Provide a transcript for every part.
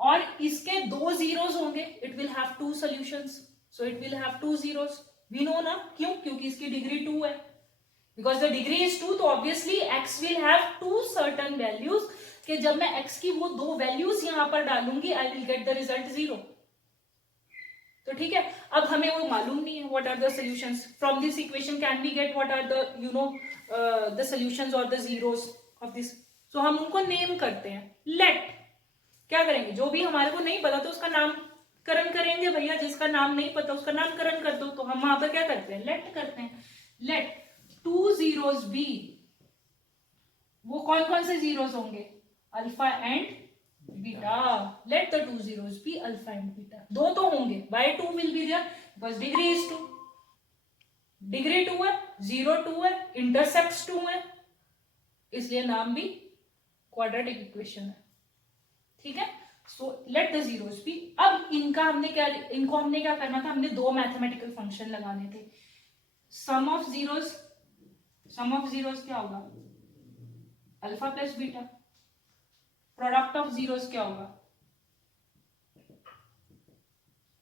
और इसके दो जीरोस होंगे, it will have two solutions, so it will have two zeros, we know ना, क्यों, क्योंकि इसकी डिग्री 2 है, बिकॉज द डिग्री इज 2, तो obviously x will have two certain values, कि जब मैं x की वो दो वैल्यूज यहां पर डालूंगी आई विल गेट द रिजल्ट 0। तो ठीक है, अब हमें वो मालूम नहीं है what are the solutions from this equation, can we get what are the you know the solutions और the zeros of this, so हम उनको नेम करते हैं। लेट, क्या करेंगे, जो भी हमारे को नहीं पता तो उसका नामकरण करेंगे भैया, जिसका नाम नहीं पता उसका नामकरण कर दो, तो हम वहां पर क्या करते हैं, लेट करते हैं। लेट टू जीरोस बी, वो कौन कौन से जीरोस होंगे, alpha and beta, let the two zeros be alpha and beta, दो तो होंगे, why two will be there, because degree is 2, degree 2 है, 0 2 है, इंटरसेप्ट 2 है, इसलिए नाम भी क्वाड्रेटिक इक्वेशन है, ठीक है। So let the zeros be, अब इनको हमने क्या करना था, हमने दो मैथमेटिकल फंक्शन लगाने थे, सम ऑफ जीरोस क्या होगा, alpha plus beta, product of zeros क्या होगा,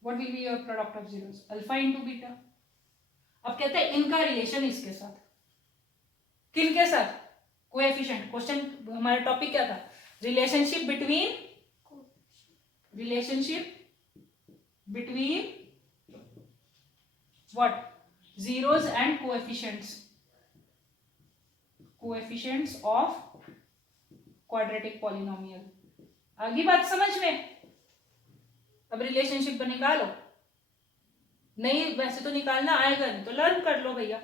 what will be your product of zeros, alpha into beta. अब कहते हैं इनका रिलेशन इसके साथ, किनके साथ, कोएफिशिएंट, क्वेश्चन हमारा टॉपिक क्या था, relationship between what, zeros and coefficients of quadratic polynomial. आगे बात समझ में, अब रिलेशनशिप निकालो, नहीं वैसे तो निकालना आएगा नहीं तो लर्न कर लो भैया,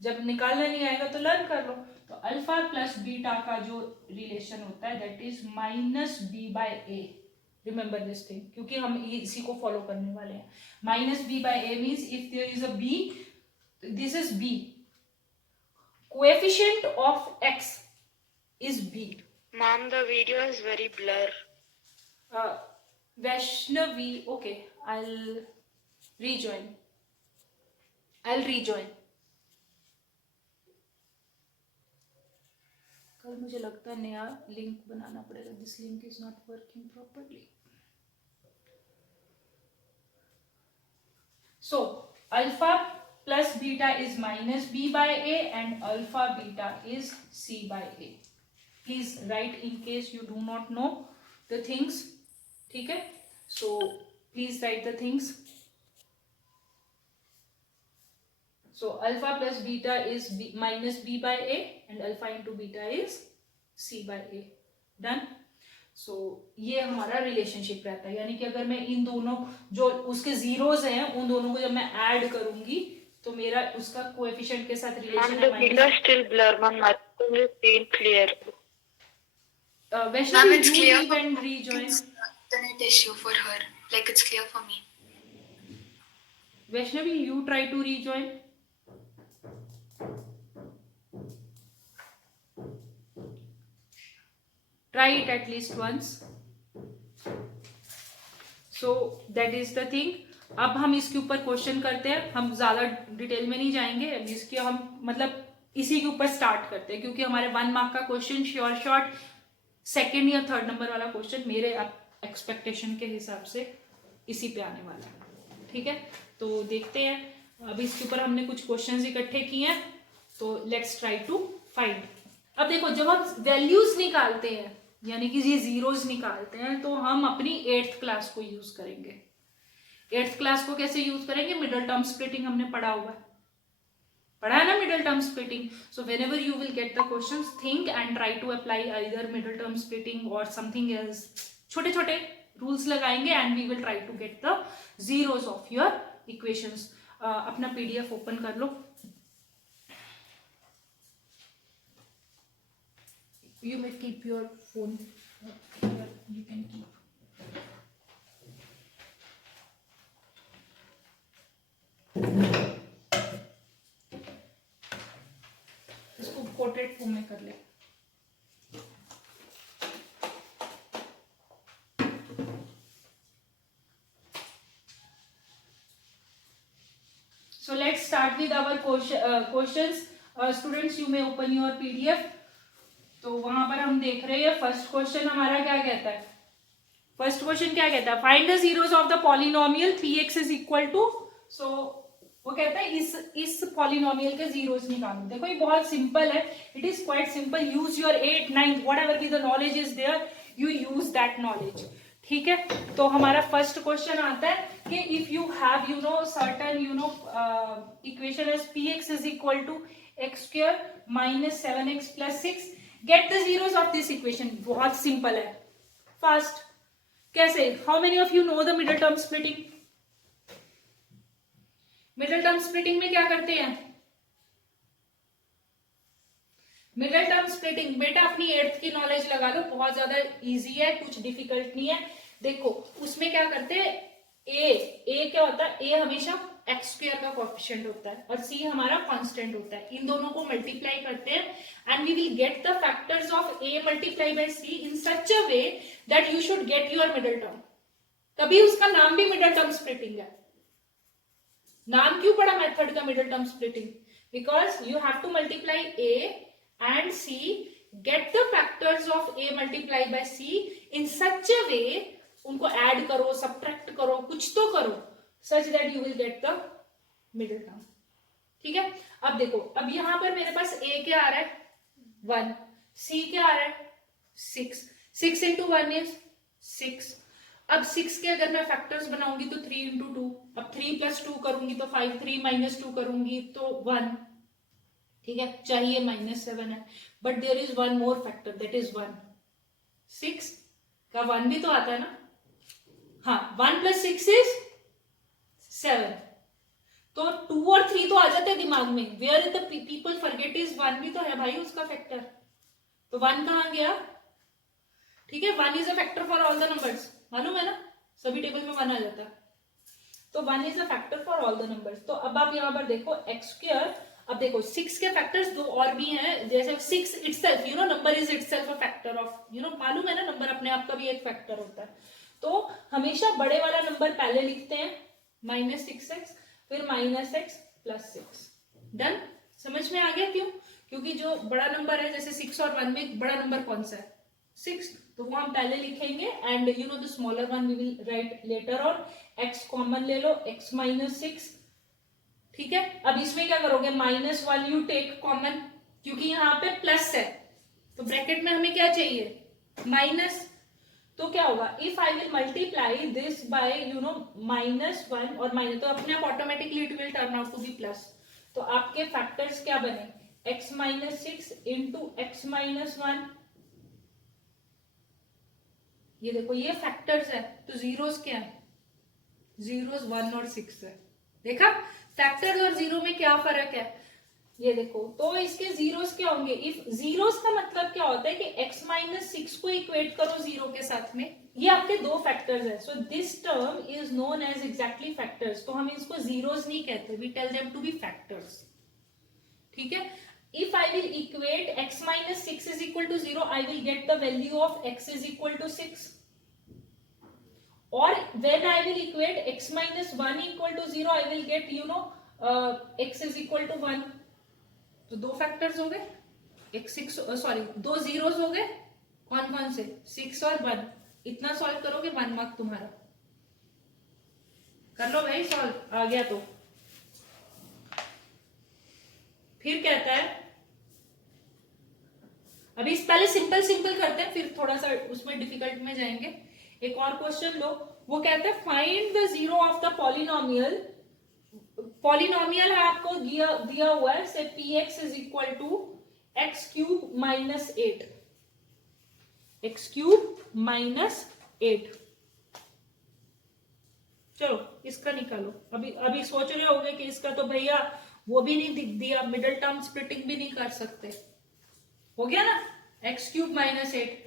जब निकालना नहीं आएगा तो लर्न कर लो। तो अल्फा प्लस बीटा का जो रिलेशन होता है that is minus B by A, remember this thing, क्योंकि हम इसी को फॉलो करने वाले हैं। Minus B by A means if there is a B, this is B, coefficient of X is b. Ma'am, the video is very blur. Vaishnavi, okay, I'll rejoin. कल मुझे लगता है नया लिंक बनाना पड़ेगा, this link is not working properly. So alpha plus beta is minus B by A and alpha beta is C by A. Please write in case you do not know the things, ठीक है। So please write the things. So alpha plus beta is b minus b by a and alpha into beta is c by a. Done. So ये हमारा relationship रहता है, यानी कि अगर मैं इन दोनों जो उसके जीरोस हैं उन दोनों को जब मैं ऐड करूंगी तो मेरा उसका कोएफिशिएंट के साथ रिलेशन है। The video is still blur, ma'am. Nothing is seen clear. Vaishnavi, you leave and rejoin. Internet issue for her, like it's clear for me. Vaishnavi, you try to rejoin. Try it at least once. So that is the thing. अब हम इसके ऊपर question करते हैं, हम ज्यादा detail में नहीं जाएंगे, इसके हम मतलब इसी के ऊपर स्टार्ट करते हैं, क्योंकि हमारे 1 मार्क का क्वेश्चन श्योर शॉर्ट सेकेंड या थर्ड नंबर वाला क्वेश्चन मेरे एक्सपेक्टेशन के हिसाब से इसी पे आने वाला है, ठीक है। तो देखते हैं, अब इसके ऊपर हमने कुछ क्वेश्चंस इकट्ठे किए हैं, तो लेट्स ट्राई टू फाइंड। अब देखो, जब हम वैल्यूज निकालते हैं यानी कि ये जीरोस निकालते हैं तो हम अपनी 8th क्लास को यूज करेंगे। 8th क्लास को कैसे यूज करेंगे, मिडिल टर्म स्प्लिटिंग हमने पढ़ा है ना, middle term splitting. So whenever you will get the questions, think and try to apply either middle term splitting और समथिंग एल्स। छोटे छोटे रूल्स लगाएंगे and we will try to get the zeros of your equations. अपना PDF open कर लो, you may keep your phone here, you can keep. इसको portrait form में कर ले। So let's start with our questions. Students, you may open your PDF. तो वहां पर हम देख रहे हैं फर्स्ट क्वेश्चन हमारा क्या कहता है, फर्स्ट क्वेश्चन क्या कहता है, find the zeros of the polynomial px is equal to, so वो कहता है इस पॉलिनोमियल के जीरोस निकालो। देखो ये बहुत सिंपल है, it is quite simple, use your 8 9 whatever be the knowledge is there, you use that knowledge. ठीक है, तो हमारा फर्स्ट क्वेश्चन आता है कि if you have you know certain you know equation as px is equal to x square minus 7x plus 6, get the zeros of this equation. बहुत simple है, fast. कैसे, how many of you know the middle term splitting? Middle term splitting में क्या करते हैं? Middle term splitting बेटा अपनी 8th की नॉलेज लगा लो, बहुत ज्यादा इजी है, कुछ डिफिकल्ट नहीं है। देखो उसमें क्या करते हैं, ए क्या होता है, ए हमेशा एक्स स्क्वायर का कोएफिशिएंट होता है और सी हमारा कांस्टेंट होता है। इन दोनों को मल्टीप्लाई करते हैं and we will get the factors of A multiply by C in such a way that you should get your middle term. तभी उसका नाम भी मिडिल टर्म स्प्लिटिंग है। नाम क्यों पड़ा मेथड का middle term splitting? Because you have to multiply A and C, get the factors of A multiplied by C in such a way, उनको add करो, subtract करो, कुछ तो करो, such that you will get the middle term। ठीक है, अब देखो, अब यहां पर मेरे पास A क्या आ रहा है 1, C क्या आ रहा है 6, 6 into 1 is 6। अब 6 के अगर मैं फैक्टर्स बनाऊंगी तो 3 into 2, अब 3 plus 2 करूंगी तो 5, 3 minus 2 करूंगी तो 1। ठीक है, चाहिए -7 है, but there is one more factor that is 1। 6 का 1 भी तो आता है ना, हाँ 1 + 6 इज 7। तो 2 और 3 तो आ जाते हैं दिमाग में, where the people forget is 1 भी तो है भाई उसका फैक्टर, तो 1 कहां गया? ठीक है, 1 is a factor for all the numbers, मालूम है ना, सभी टेबल में 1 आ जाता है, तो 1 is a factor for all the numbers. तो अब आप यहां पर देखो x स्क्वायर, अब देखो 6 के फैक्टर्स दो और भी हैं, जैसे 6 itself you know number is itself a factor of you no, मालूम है ना नंबर अपने आप का भी एक फैक्टर होता है। तो हमेशा बड़े वाला नंबर पहले लिखते हैं -6x, फिर -x + 6। डन, समझ में आ गया क्यों? क्योंकि जो बड़ा नंबर है जैसे 6 और 1 में बड़ा नंबर कौन सा है 6, तो वो हम पहले लिखेंगे and you know the smaller one we will write later on. x common ले लो, x - 6। ठीक है, अब इसमें क्या करोगे -1 यू टेक कॉमन, क्योंकि यहाँ पे प्लस है तो ब्रैकेट में हमें क्या चाहिए माइनस, तो क्या होगा if I will multiply this by you know -1 और माइनस, तो अपने आप automatically it will turn out to be plus. तो आपके फैक्टर्स क्या बने x - 6 इंटू x - 1, ये देखो ये फैक्टर्स है, तो जीरोस क्या है, जीरोस 1 और 6 है। देखा फैक्टर्स और जीरो में क्या फर्क है, ये देखो, तो इसके जीरोस क्या होंगे, इफ जीरोस का मतलब क्या होता है कि x - 6 को इक्वेट करो जीरो के साथ में, ये आपके दो फैक्टर्स है, so this term is known as exactly factors, तो हम इसको जीरोस नहीं कहते, we tell them to be factors. ठीक है, if I will equate x - 6 is equal to 0, I will get the value of x is equal to 6, or when I will equate x - 1 equal to 0, I will get you know x is equal to 1। तो दो factors हो गए, दो zeros हो गए, कौन कौन से 6 और 1। इतना सॉल्व करोगे 1 मार्क तुम्हारा, कर लो भाई सॉल्व, आ गया तो। फिर कहता है, अभी पहले सिंपल सिंपल करते हैं फिर थोड़ा सा उसमें डिफिकल्ट में जाएंगे। एक और क्वेश्चन लो, वो कहता है find the zero of the polynomial. Polynomial है आपको दिया हुआ है, से px is equal to x³ - 8, x³ - 8। चलो इसका निकालो। अभी सोच रहे होंगे कि इसका तो भैया वो भी नहीं दिख दिया, मिडिल टर्म स्प्लिटिंग भी नहीं कर सकते, हो गया ना x³ - 8।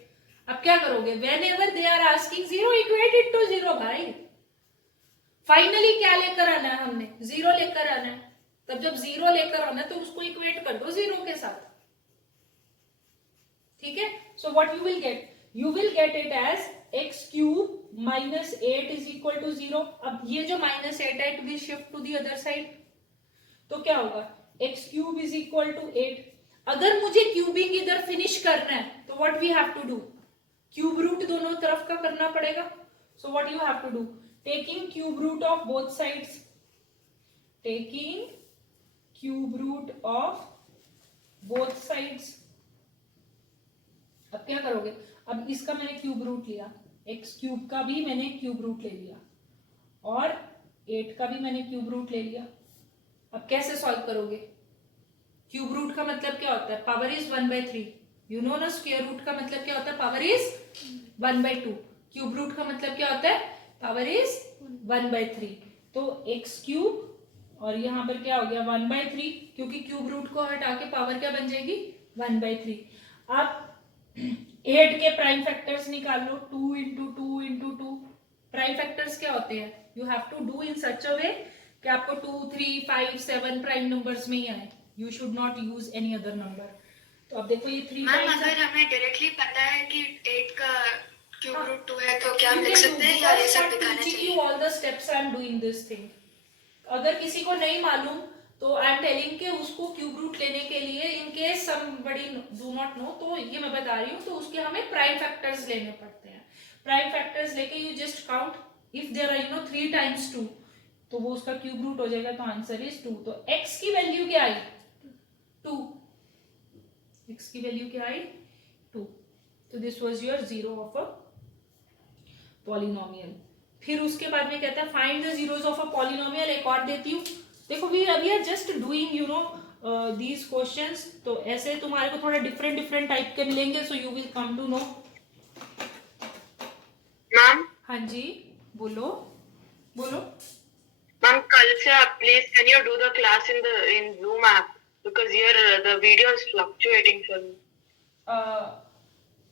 अब क्या करोगे, whenever they are asking zero equate it to zero भाई। फाइनली क्या लेकर आना है, हमने जीरो लेकर आना है, तब जब जीरो लेकर आना है तो उसको इक्वेट कर दो जीरो के साथ। ठीक है, so what you will get, you will get it as x³ - 8 is equal to 0। अब ये जो -8 है it will shift to the other side, तो क्या होगा x³ इज इक्वल टू 8। अगर मुझे क्यूबिंग इधर फिनिश करना है तो what we have to do, cube root दोनों तरफ का करना पड़ेगा. So what you have to do, taking cube root of both sides, taking cube root of both sides. अब क्या करोगे, अब इसका मैंने क्यूब रूट लिया, एक्स क्यूब का भी मैंने क्यूब रूट ले लिया और 8 का भी मैंने क्यूब रूट ले लिया. अब कैसे सॉल्व करोगे, क्यूब रूट का मतलब क्या होता है, पावर इज 1/3. यू नो ना, स्क्वायर रूट का मतलब क्या होता है, पावर इज 1/2. क्यूब रूट का मतलब क्या होता है, पावर इज 1/3. तो एक्स क्यूब और यहाँ पर क्या हो गया 1/3, क्योंकि क्यूब रूट को हटा के पावर क्या बन जाएगी 1/3. अब 8 के प्राइम फैक्टर्स निकाल लो, 2 इंटू 2 इंटू 2. प्राइम फैक्टर्स क्या होते हैं, you have to do in such a way कि आपको 2, 3, 5, 7 प्राइम नंबर्स में ही आए. You should not use any other number. तो अब देखो ये 3 मैम टाइम्स अगर हमें डायरेक्टली पता है कि 8 का क्यूब रूट 2 है तो क्या हम लिख सकते हैं या ये सब दिखाना चाहिए? You all the steps I am doing this thing. अगर किसी को नहीं मालूम तो आई एम टेलिंग के उसको क्यूब रूट लेने के लिए, in case somebody do not no, तो ये मैं बता रही हूँ, तो उसके हमें प्राइम फैक्टर्स लेने पड़ते हैं. प्राइम फैक्टर्स लेके you just count, if there are 3 times 2 तो वो उसका क्यूब रूट हो जाएगा. तो आंसर इज 2. तो x की वैल्यू क्या आई 2, x की वैल्यू क्या आई 2. तो this was your zero of a polynomial. फिर उसके बाद में कहता है find the zeros of a polynomial. एक और देती हूँ, देखो we are just doing you know these questions. तो ऐसे तुम्हारे को थोड़ा डिफरेंट टाइप के मिलेंगे, so you will come to know. Ma'am हाँ जी बोलो बोलो. मैम कल से आप please can you do the class in Zoom app because here the video is fluctuating for me.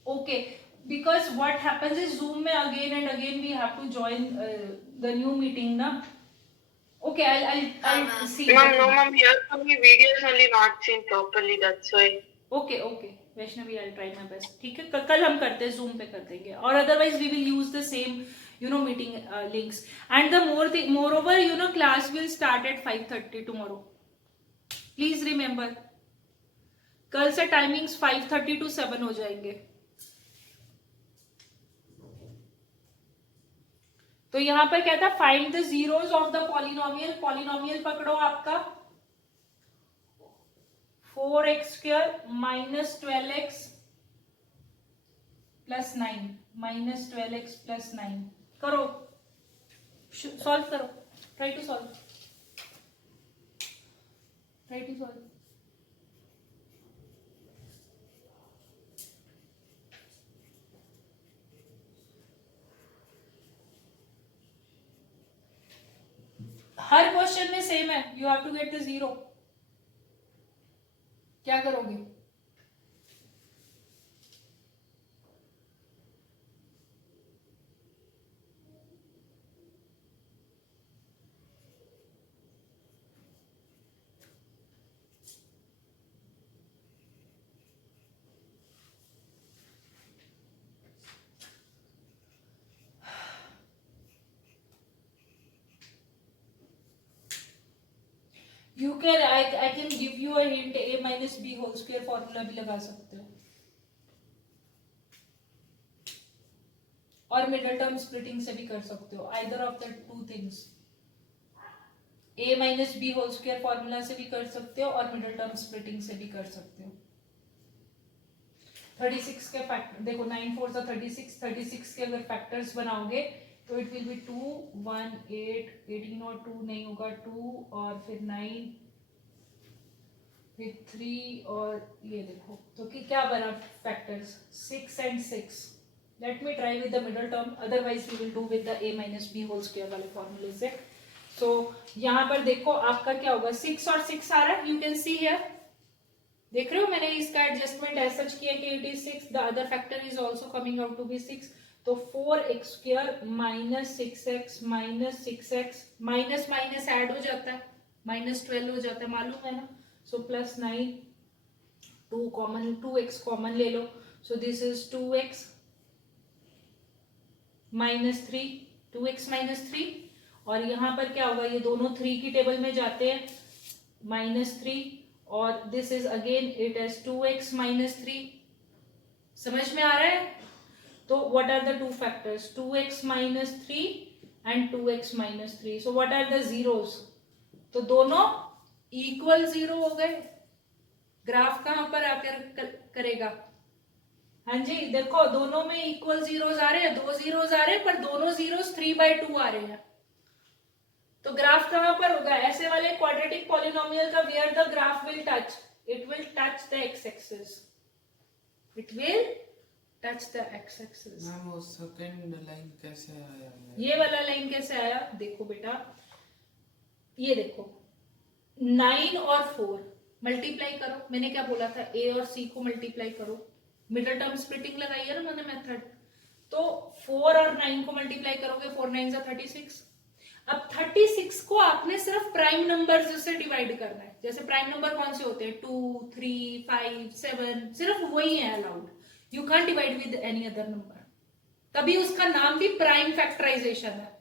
Okay, because what happens is Zoom में again and again we have to join the new meeting na. Okay, I'll see. Ma'am, no ma'am, here for me video is only not seen properly, that's why. Okay, Vaishnavi I'll try my best. ठीक है, कल हम करते हैं Zoom पे कर देंगे, और otherwise we will use the same meeting links. And the moreover class will start at 5:30 tomorrow. Please remember, कल से टाइमिंग्स 5:30 to 7 हो जाएंगे. तो यहां पर क्या था, find the zeros of the polynomial. Polynomial पकड़ो आपका 4x² minus 12x plus 9, minus 12x plus 9. करो, सॉल्व करो, ट्राई टू सॉल्व. हर क्वेश्चन में सेम है, you have to get the zero. क्या करोगे, you can I can give you a hint, a minus B whole square formula भी लगा सकते हो, और मिडल टर्म स्प्लिटिंग से भी कर सकते हो. Either of the two things, a minus B whole square formula से भी कर सकते हो और मिडल टर्म स्प्लिटिंग से भी कर सकते हो. 36 के फैक्टर देखो, 9 4 36, 36 के अगर फैक्टर्स बनाओगे तो इट विल बी 2 1 8, 18 और 2 नहीं होगा 2 और फिर 9 फिर 3 और ये देखो, तो कि क्या बना factors 6 and 6. Let me try with the middle term, otherwise we will do with the a minus B whole square वाले फॉर्मूले से. सो यहाँ पर देखो आपका क्या होगा, 6 और 6 आ रहा है, यू कैन सी हियर. देख रहे हो मैंने इसका एडजस्टमेंट ऐसा किया कि it is 6, the other factor is also coming out to be 6. तो 4x² minus 6x minus 6x, minus minus add हो जाता है, माइनस 12 हो जाता है, मालूम है ना. सो प्लस 9, 2x कॉमन ले लो. So this is 2x minus 3, 2x minus 3, और यहाँ पर क्या होगा, ये दोनों 3 की टेबल में जाते हैं, माइनस 3, और this is again it as 2x minus 3. समझ में आ रहा है. तो what are the two factors? 2x minus 3 and 2x minus 3. So what are the zeros? तो दोनों equal zero हो गए. ग्राफ कहां पर आकर करेगा? हाँ जी, देखो दोनों में इक्वल जीरोस आ रहे हैं, 2 जीरोस आ रहे हैं, पर दोनों जीरोस 3/2 आ रहे हैं. तो ग्राफ कहां पर होगा? ऐसे वाले क्वाड्रेटिक पॉलिनोमियल का where the graph will touch, it will touch the X axis. It will touch the X axis. Ma'am वो सेकंड लाइन कैसे आया है? ये वाला लाइन कैसे आया? देखो बेटा, ये देखो 9 और 4 मल्टीप्लाई करो. मैंने क्या बोला था? ए और सी को मल्टीप्लाई करो. मिडिल टर्म स्प्लिटिंग लगाई है ना मैंने मेथड. तो 4 और 9 को मल्टीप्लाई करोगे, 4 9 जा 36. अब 36 को आपने सिर्फ प्राइम नंबर्स से डिवाइड करना है. जैसे प्राइम नंबर कौन से होते हैं? 2 3 5 7, सिर्फ वही है allowed. You can't divide with any other number. तभी उसका नाम भी प्राइम फैक्टराइजेशन है.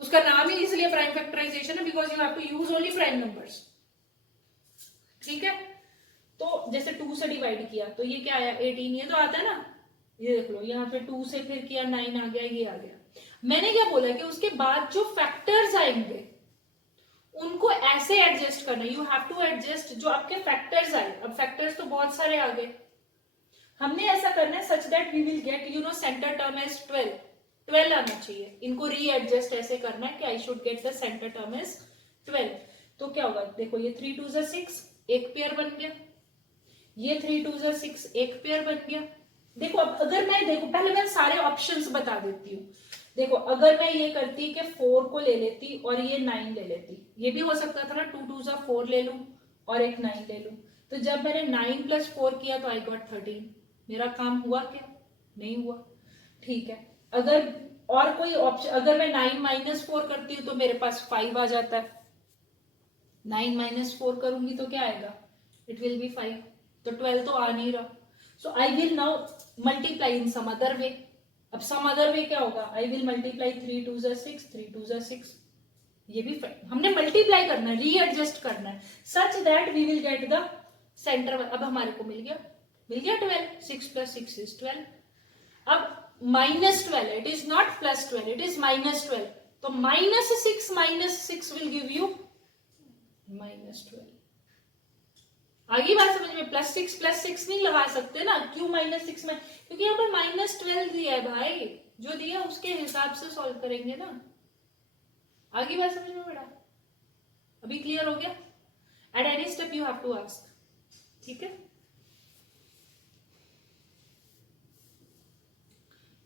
उसका नाम ही इसलिए प्राइम फैक्टराइजेशन है because you have to use only prime numbers. ठीक है. तो जैसे 2 से डिवाइड किया तो ये क्या आया? 18. ये तो आता है ना. ये देख लो, यहाँ पे 2 से फिर किया 9 आ गया, ये आ गया. मैंने क्या बोला कि उसके बाद जो फैक्टर्स आएंगे उनको ऐसे एडजस्ट करना. यू हैव टू एडजस्ट जो आपके फैक्टर्स आए. अब फैक्टर्स तो बहुत सारे आ गए. हमने ऐसा करना है such that we will get centre term as 12 आना चाहिए. इनको रीएडजस्ट ऐसे करना है कि I should get the centre term as 12. तो क्या होगा? देखो ये 3 2 जा 6, एक पेयर बन गया. ये 3 2 जा 6, एक पेयर बन गया. देखो अब अगर मैं पहले मैं सारे ऑप्शंस बता देती हूँ. देखो अगर मैं ये करती कि 4 को ले लेती और ये 9 ले लेती, ये भी हो सकता था ना. 2 2 जा 4 ले लूं और एक 9 ले लूं. तो जब मैंने 9 + 4 किया तो आई गॉट 13. मेरा काम हुआ क्या? नहीं हुआ. ठीक है. अगर और कोई ऑप्शन, अगर मैं 9 - 4 करती हूँ तो मेरे पास 5 आ जाता है. 9 - 4 करूंगी तो क्या आएगा? It will be 5. तो 12 तो आ नहीं रहा. So I will now multiply in some other way. अब सम अदर वे क्या होगा? आई विल मल्टीप्लाई 3 2 जा 6, 3 2 जा 6. ये भी हमने मल्टीप्लाई करना है, रीएडजस्ट करना है such that we will get the centre. अब हमारे को मिल गया 12. 6 + 6 is 12. अब -12, it is not +12, it is -12. तो -6 - 6 विल गिव यू -12. आगे बात समझ में? +6 + 6 नहीं लगा सकते ना. क्यों -6 में? क्योंकि यहाँ पर -12 दिया है भाई. जो दिया उसके हिसाब से सॉल्व करेंगे ना. आगे बात समझ में बेटा? अभी क्लियर हो गया? At any step you have to ask. ठीक है.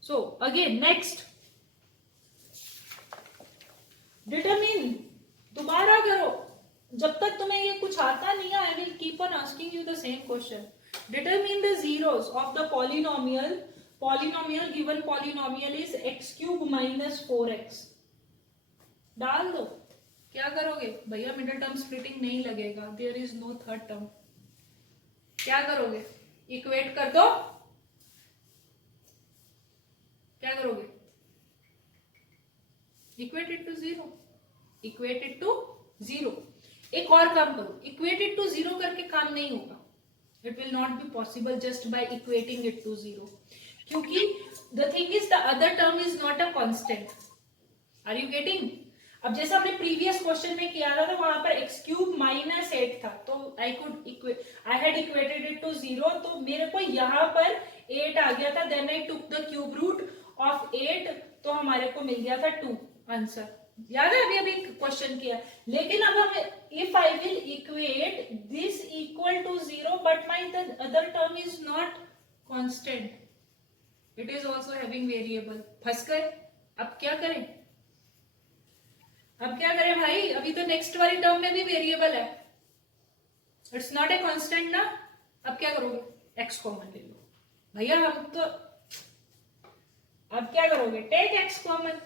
So again next, determine. दोबारा करो. जब तक तुम्हें ये कुछ आता नहीं है, I will keep on asking you the same question. Determine the zeros of the polynomial. Polynomial given polynomial is x³ - 4x. डाल दो. क्या करोगे भैया? मिडिल टर्म स्प्लिटिंग नहीं लगेगा. There is no third term. क्या करोगे? इक्वेट कर दो. क्या करोगे? Equated to 0. Equated to 0. एक और काम करो. इक्वेटेड टू 0 करके काम नहीं होगा. It will not be possible just by equating it to 0. क्योंकि the thing is the other term is not a constant. Are you getting? अब जैसा हमने प्रीवियस क्वेश्चन में किया था तो वहां पर x³ - 8 था. तो I had equated it to 0. तो मेरे को यहाँ पर 8 आ गया था. Then I took the cube root of 8. तो हमारे को मिल गया था 2 आंसर. याद है? अभी क्वेश्चन किया. लेकिन अब हम if I will equate this equal to 0 but my the other term is not constant, it is also having variable. फंस गए. अब क्या करें? अब क्या करें भाई? अभी तो नेक्स्ट वाली टर्म में भी वेरिएबल है. इट्स नॉट ए कांस्टेंट ना. अब क्या करोगे? x कॉमन ले लो भैया. हम तो अब क्या करोगे? Take x common.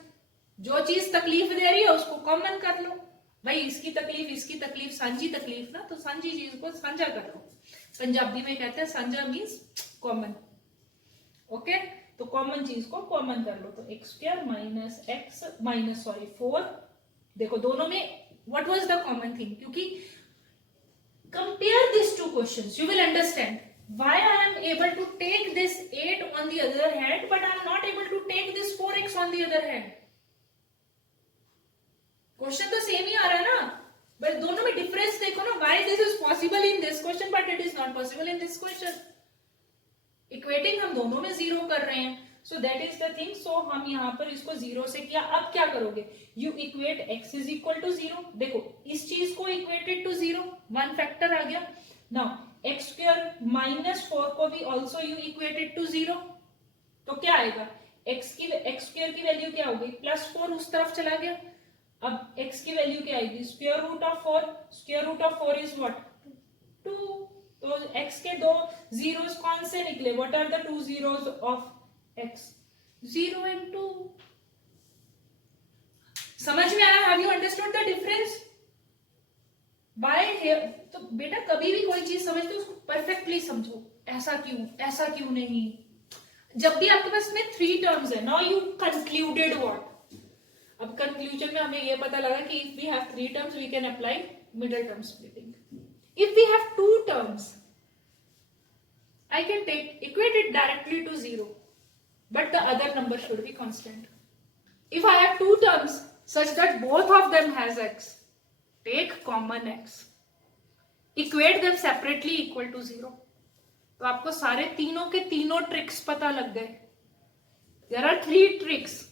जो चीज तकलीफ दे रही है उसको कॉमन कर लो भाई. इसकी तकलीफ सांझी तकलीफ ना. तो सांझी चीज को साझा कर लो. पंजाबी में कहते हैं साझा मीन्स कॉमन. ओके. तो कॉमन चीज को कॉमन कर लो. तो x² - 4. देखो दोनों में what was the common thing? क्योंकि compare this two questions, you will understand. why I am able to take this 8 on the other hand but I am not able to take this 4x on the other hand? Question तो same ही आ रहा है ना, बस दोनों में difference देखो ना. why this is possible in this question but it is not possible in this question? Equating हम दोनों में जीरो कर रहे हैं. So that is the thing. So हम यहाँ पर इसको जीरो से किया. अब क्या करोगे? You equate x is equal to zero. देखो इस चीज को equated to zero, one factor आ गया. नाउ एक्स स्क्वायर माइनस 4 को भी also you equated to zero. तो क्या आएगा? एक्स स्क्वायर की वैल्यू क्या होगी? +4 उस तरफ चला गया. अब x की वैल्यू क्या आएगी? Square root of 4. Square root of 4 is what? 2. तो x के दो जीरोस कौन से निकले? What are the two zeros of x? 0 and 2. समझ में आया? Have you understood the difference? By here. तो बेटा कभी भी कोई चीज समझते हो उसको परफेक्टली समझो. ऐसा क्यों नहीं. जब भी आपके पास में 3 टर्म्स है, नाउ यू कंक्लूडेड व्हाट? अब कंक्लूजन में हमें यह पता लगा कि if we have 3 terms we can apply middle term splitting. If we have 2 terms, I can equate it directly to 0, but the other number should be constant. If I have 2 terms such that both of them has x, take common x, equate them separately equal to 0. तो आपको सारे तीनों के तीनों tricks पता लग गए. There are 3 tricks.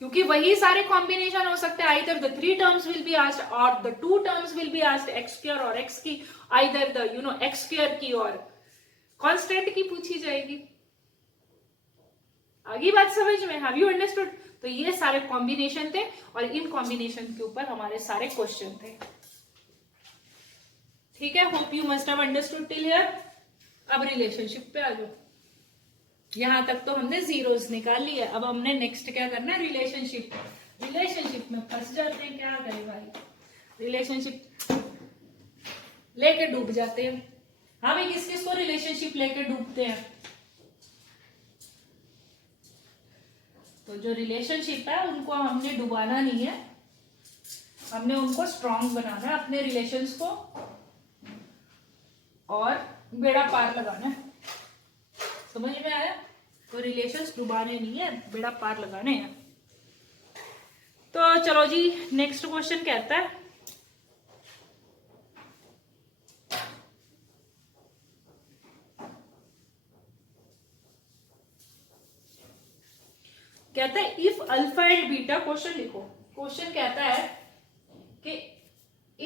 क्योंकि वही सारे कॉम्बिनेशन हो सकते हैं. Either the 3 terms will be asked और the 2 terms will be asked. X square और एक्स की, आइदर द एक्स स्क्वायर की और कांस्टेंट की पूछी जाएगी. आगे बात समझ में? Have you understood? तो ये सारे कॉम्बिनेशन थे और इन कॉम्बिनेशन के ऊपर हमारे सारे क्वेश्चन थे. ठीक है, hope you must have understood till here. अब रिलेशनशिप पे आ जाओ. यहां तक तो हमने जीरोस निकाल लिए. अब हमने नेक्स्ट क्या करना है? रिलेशनशिप में फंस जाते हैं. क्या करें भाई, रिलेशनशिप लेके डूब जाते हैं. हम किस किस को रिलेशनशिप लेके डूबते हैं? तो जो रिलेशनशिप है उनको हमने डुबाना नहीं है, हमने उनको स्ट्रांग बनाना है अपने रिलेशंस को और बेड़ा पार लगाना है. समझ में आया? तो रिलेशंस डुबाने नहीं है, बेड़ा पार लगाने हैं. तो चलो जी, नेक्स्ट क्वेश्चन कहता है if alpha and beta. Question लिखो. क्वेश्चन कहता है कि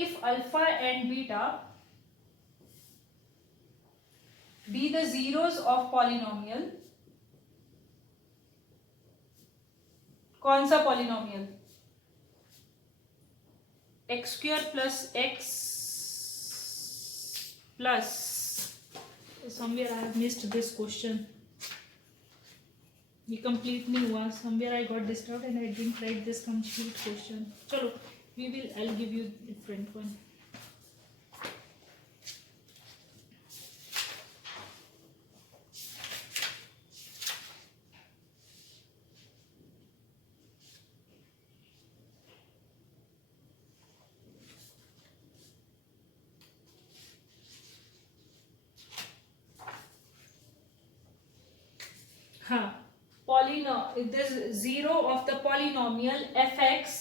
if alpha and beta be the zeros of polynomial. कौन सा polynomial? X square plus X plus, somewhere I have missed this question. ये कंप्लीट नहीं हुआ. somewhere I got disturbed and I didn't write this complete question. चलो, I'll give you different one. हाँ, zero of the polynomial fx.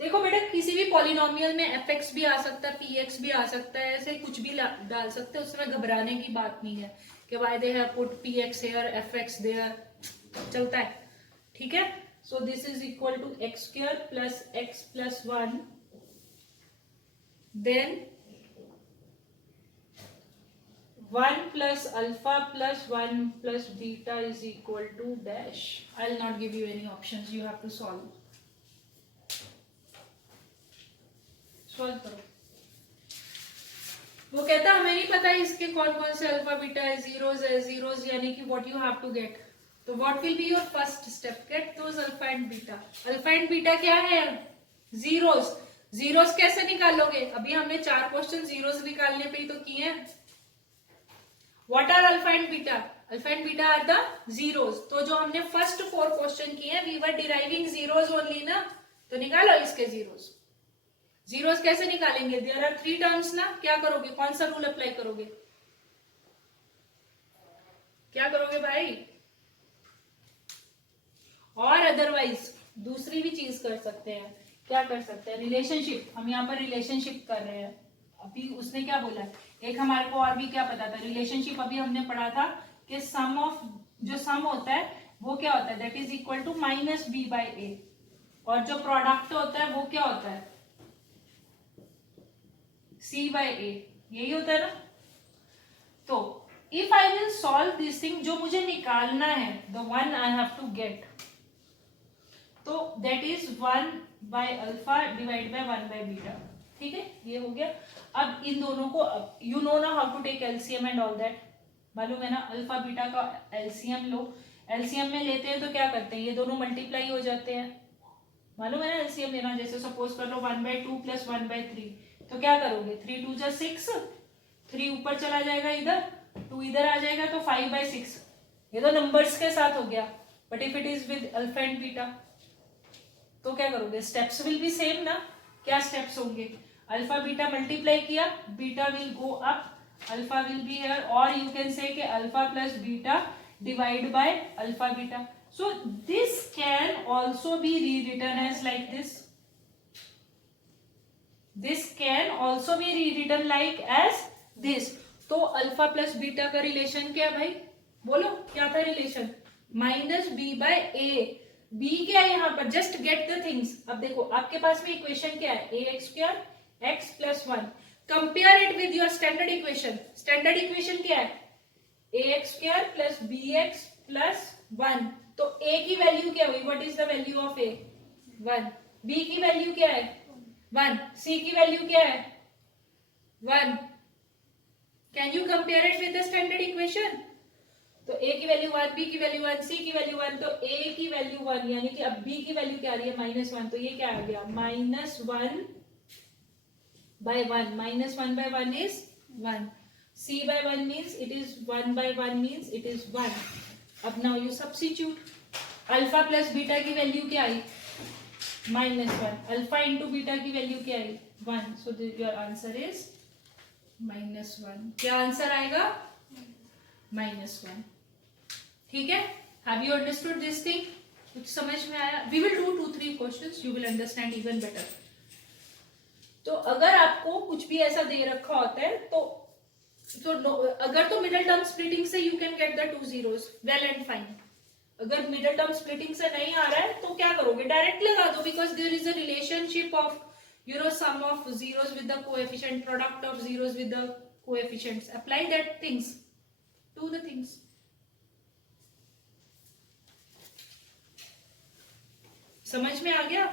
देखो बेटा, किसी भी polynomial में fx भी आ सकता है, px भी आ सकता है, ऐसे कुछ भी डाल सकते हैं. उसमें घबराने की बात नहीं है कि why they have put px here, fx there. चलता है. ठीक है. So this is equal to X square plus X plus 1. Then 1 plus alpha plus 1 plus beta is equal to dash. I'll not give you any options. You have to solve. Solve करो. वो कहता हमें नहीं पता इसके कौन कौन से अल्फा बीटा है, जीरोस यानी कि what you have to get. तो what will be your first step? Get those alpha and beta. Alpha and beta क्या है? जीरोस. जीरोस कैसे निकालोगे? अभी हमने 4 क्वेश्चन जीरोस निकालने पे ही तो किए हैं. What are alpha and beta? Alpha and beta are the zeros. तो जो हमने फर्स्ट 4 क्वेश्चन किए हैं, we were deriving zeros only ना. तो निकालो इसके जीरोस. जीरोस कैसे निकालेंगे? There are 3 टर्म्स ना. क्या करोगे? कौन सा रूल अप्लाई करोगे? क्या करोगे भाई? और अदरवाइज दूसरी भी चीज कर सकते हैं। क्या कर सकते हैं? रिलेशनशिप। हम यहाँ पर रिलेशनशिप कर रहे हैं। अभी उसने क्या बोला, एक हमारे को और भी क्या पता था, रिलेशनशिप अभी हमने पढ़ा था कि सम ऑफ, जो सम होता है वो क्या होता है, that is equal to minus b by a, और जो प्रोडक्ट होता है वो क्या होता है, सी बाई ए, यही होता है ना। तो if I will solve this thing, जो मुझे निकालना है, the one I have to get, तो that is 1 by alpha divide by 1 by beta. ठीक है, ये हो गया। अब इन दोनों को, यू नो ना how to take LCM and all that, मालूम है ना, अल्फा बीटा का एलसीएम लो। एलसीएम में लेते हैं तो क्या करते हैं, ये दोनों मल्टीप्लाई हो जाते हैं, मालूम है ना एलसीएम लेना। जैसे सपोज कर लो 1/2 प्लस 1/3, तो क्या करोगे, 3 2 जा 6, 3 ऊपर चला जाएगा इधर, 2 इधर आ जाएगा, तो 5/6। ये तो नंबर्स के साथ हो गया। But if it is with alpha and beta तो क्या करोगे, स्टेप्स विल बी सेम ना। क्या स्टेप्स होंगे, अल्फा बीटा मल्टीप्लाई किया, beta will go up, alpha will be here, और यू कैन से कि alpha plus beta divide by alpha beta. So this can also be rewritten as like this, this can also be rewritten like as this. तो alpha plus beta का relation क्या है भाई, बोलो क्या था relation, minus B by A. बी क्या है यहाँ पर, जस्ट गेट द थिंग्स। अब देखो आपके पास में इक्वेशन क्या है, A X square X plus 1, compare it with your standard equation. Standard equation क्या है, A X square plus B X plus 1। तो ए की वैल्यू क्या हुई, what is the value of A, 1। B की वैल्यू क्या है, 1। सी की वैल्यू क्या है, 1। Can you compare it with the standard equation. तो a की वैल्यू 1, b की वैल्यू 1, c की वैल्यू 1, तो a की वैल्यू 1, यानी कि अब b की वैल्यू क्या आ रही है, -1। तो ये क्या आ गया, -1 by 1, -1 by 1 is 1, c by 1 means it is 1 by 1 means it is 1। अब now you substitute, alpha plus beta की वैल्यू क्या आई, -1, अल्फा इंटू बीटा की वैल्यू क्या आई, 1। So your answer is -1। क्या आंसर आएगा, -1। ठीक है, have you understood this thing, कुछ समझ में आया। We will do 2-3 questions, you will understand even better. तो अगर आपको कुछ भी ऐसा दे रखा होता है अगर तो मिडिल टर्म स्प्लिटिंग से you can get the 2 zeros, well and fine. अगर मिडिल टर्म स्प्लिटिंग से नहीं आ रहा है तो क्या करोगे, डायरेक्ट लगा दो, because there is a relationship of sum of zeros with the coefficient, product of zeros with the coefficients, apply that things, do the things। समझ में आ गया।